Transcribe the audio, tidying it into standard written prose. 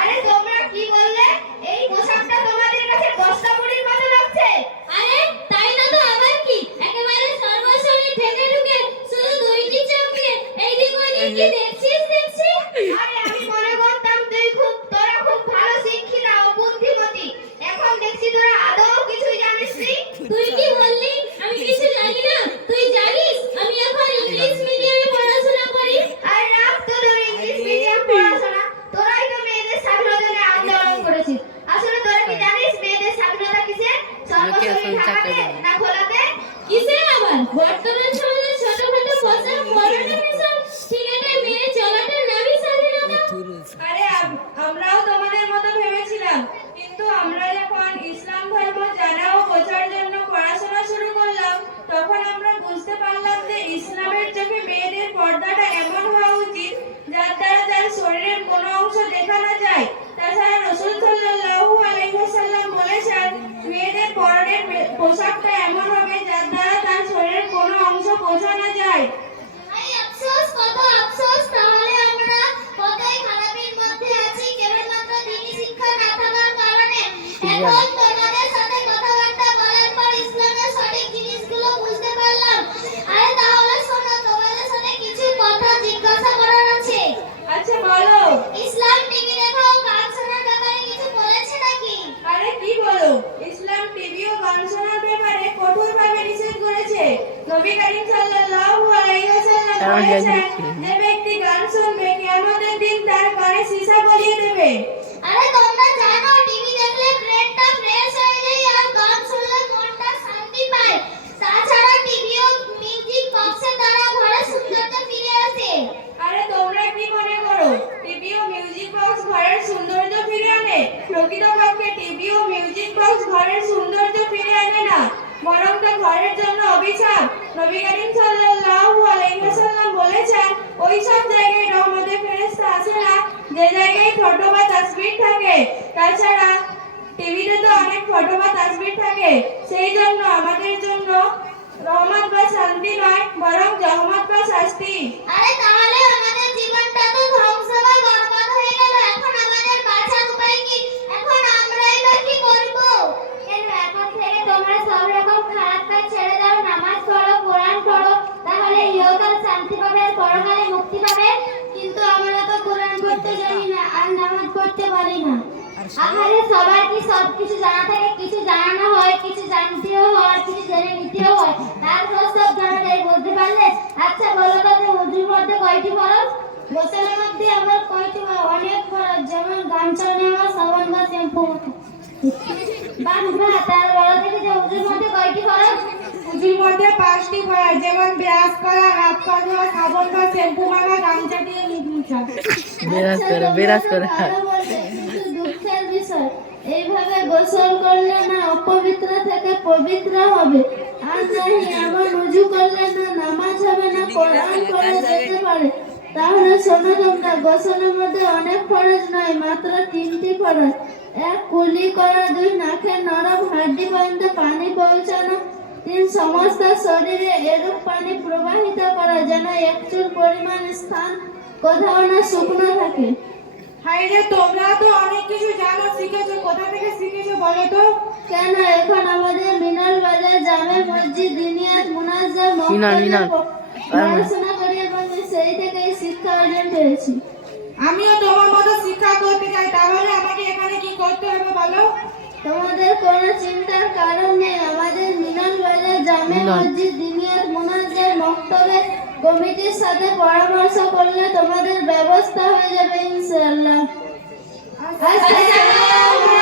আরে তোমরা কি বললে? এই পোশাকটা তোমাদের কাছে দশটা মুড়ির মতো লাগছে। আরে তাই না তো আবার কি, একেবারে সর্বশরীর ঢেকে ঢুকে শুধু দুইটি চোখ দিয়ে এইদিক ওইদিক কি দেখছিস? আরে আমি মনে করতাম তোরা খুব ভালো শিক্ষিতা ও বুদ্ধিমতী। এখন দেখছি তোরা আদৌ কিছুই জানিস নি। তুই কি বললি আমি কিছু জানি না? তুই জানিস আমি এখন ইংলিশ মিডিয়ামে পড়াশোনা করি। আর রাখ তোদের ইংলিশ মিডিয়াম পড়াশোনা। তোরাই তো মেয়েদের স্বাধীনতা নিয়ে আন্দোলন করেছিস। আসলে তোরা কি জানিস মেয়েদের স্বাধীনতা কিসে? সর্বশরীর ঢাকাতে না খোলাতে? কিসে আবার? বর্তমান সমাজে ছোটখাটো পোশাক পরানো এসব সিগারেটে মেয়ে চলাটার নামই স্বাধীনতা। আরে আমরাও তোমাদের মতো ভেবেছিলাম, কিন্তু আমরা যখন ইসলাম ধর্ম জানা ও বোঝার জন্য পড়াশোনা শুরু করলাম, তখন আমরা বুঝতে পারলাম যে ইসলামের চোখে মেয়েদের পর্দাটা এমন হওয়া উচিত যার দ্বারা তার শরীরের কোনো অংশ দেখা না যায়। তাছাড়া রাসূল সাল্লাল্লাহু আলাইহি ওয়াসাল্লাম বলেছেন, মেয়েদের পরনের পোশাকটা এমন হবে যার দ্বারা তার শরীরের কোনো অংশ বোঝা না যায়। এই আফসোস, কত আফসোস! তাহলে আমরা কতই খারাপের মধ্যে আছি কেবলমাত্র দ্বীনি শিক্ষা না থাকার কারণে। এখন তোমাদের সাথে কথাবার্তা বলার পর ইসলামের সঠিক জিনিসগুলো বুঝতে পারলাম। আরে তাহলে শোনো, তোমাদের সাথে কিছু কথা জিজ্ঞাসা করার আছে। আচ্ছা বলো। ইসলাম টিভি দেখা ও গান শোনার ব্যাপারে কিছু বলেছে নাকি? আরে কি বলো, ইসলাম টিভি ও গান শোনার ব্যাপারে কঠোরভাবে নিষেধ করেছে। নবী করিম সাল্লাল্লাহু আলাইহি ওয়াসাল্লাম বলেছেন, যে ব্যক্তি গান শুনবে কিয়ামতের দিন তার কানে সীসা গলিয়ে দেবে। আরে তোমরা জানো টিভি দেখলে ব্রেনটা ফ্রেশ হয়ে যায় আর গান শুনলে মনটা শান্তি পায়। তাছাড়া টিভি ও মিউজিক বক্সের দ্বারা ঘরে সৌন্দর্য ফিরে আসে। আরে তোমরা কি মনে করো টিভি ও মিউজিক বক্স ঘরের সৌন্দর্য ফিরে আনে? প্রকৃতপক্ষে টিভি ও মিউজিক বক্স ঘরের সৌন্দর্য ফিরে আনে না, বরং তা ঘরের জন্য অভিশাপ। নবী করিম সাল্লাল্লাহু আলাইহি ওয়াসাল্লাম বলেছেন, ওই সব জায়গায় রহমতের ফেরেশতা আসে না যে জায়গায় ফটো বা তাসবিহ থাকে। তাছাড়া টিভিতে তো অনেক ফটো বা তাসবিহ থাকে, সেই জন্য আমাদের জন্য রহমত বা শান্তি নয়, বরং জহমত বা শাস্তি। আরে তাহলে আমাদের জীবনটা তো ধ্বংস বা বরবাদ হয়ে গেল। এখন আমাদের বাঁচার উপায় কি? এখন আমরাই বা কি করব? কেন এখন থেকে তোমরা সব রকম খারাপ কাজ ছেড়ে দাও, নামাজ পড়ো, কোরআন পড়ো, তাহলে ইহকাল শান্তি পাবে আর পরকালে মুক্তি পাবে। কিন্তু আমরা তো কোরআন পড়তে জানি না আর নামাজ পড়তে পারি না। আহারে সবার কি সবকিছু জানা থাকে? কিছু জানানো হয়, কিছু জানতেও হয়, কিছু জেনে নিতেও হয়। তারপর সব জানা যায়, বুঝতে পারলে? আচ্ছা বলো তো যে ওযুর মধ্যে কয়টি ফরজ? গোসলের মধ্যে আবার কয়টি? অনেক ফরজ, যেমন গামছা নেওয়া, সাবান বা শ্যাম্পু। বাবা তার বলো দেখি যে ওযুর মধ্যে কয়টি ফরজ? ওযুর মধ্যে 5টি ফরজ, যেমন ব্রাশ করা, হাত পা ধোয়া, সাবান বা শ্যাম্পু মাখা, গামছা দিয়ে মুখ মোছা। বিরাজ করে কিন্তু দুঃখের বিষয়, এইভাবে গোসল করলে না অপবিত্র থেকে পবিত্র হবে, আর নাহি এমন উযু করলে না নামাজ হবে না কোরআন পড়া যেতে পারে। তাহলে শোনো তোমরা, গোসলের মধ্যে অনেক ফরজ নয়, মাত্র 3টি ফরজ। 1 কুলি করা, 2 নাকের নরম হাড্ডি পর্যন্ত পানি পৌঁছানো, 3 সমস্ত শরীরে এরূপ পানি প্রবাহিত করা যেন এক চুল পরিমাণ স্থান কোথাও না শুকনো থাকে। হাই রে, তোমরা তো অনেক কিছু জানো, শিখেছো। কোথা থেকে শিখেছো বলো তো? কেন এখন আমাদের মিনাল বাজার জামে মসজিদ দিনিয়াত মুনাজ্জাম পড়াশোনা করি এবং সেই থেকে শিক্ষা অর্জন করেছি। আমিও তোমার মতো শিক্ষা করতে চাই, তাহলে আমাকে এখানে কি করতে হবে বলো? তোমাদের কোনো চিন্তার কারণ নেই, আমাদের মিনাল বাজার জামে মসজিদ দিনিয়াত মুনাজ্জাম মক্তবে কমিটির সাথে পরামর্শ করলে তোমাদের ব্যবস্থা হয়ে যাবে ইনশাআল্লাহ। আসসালামু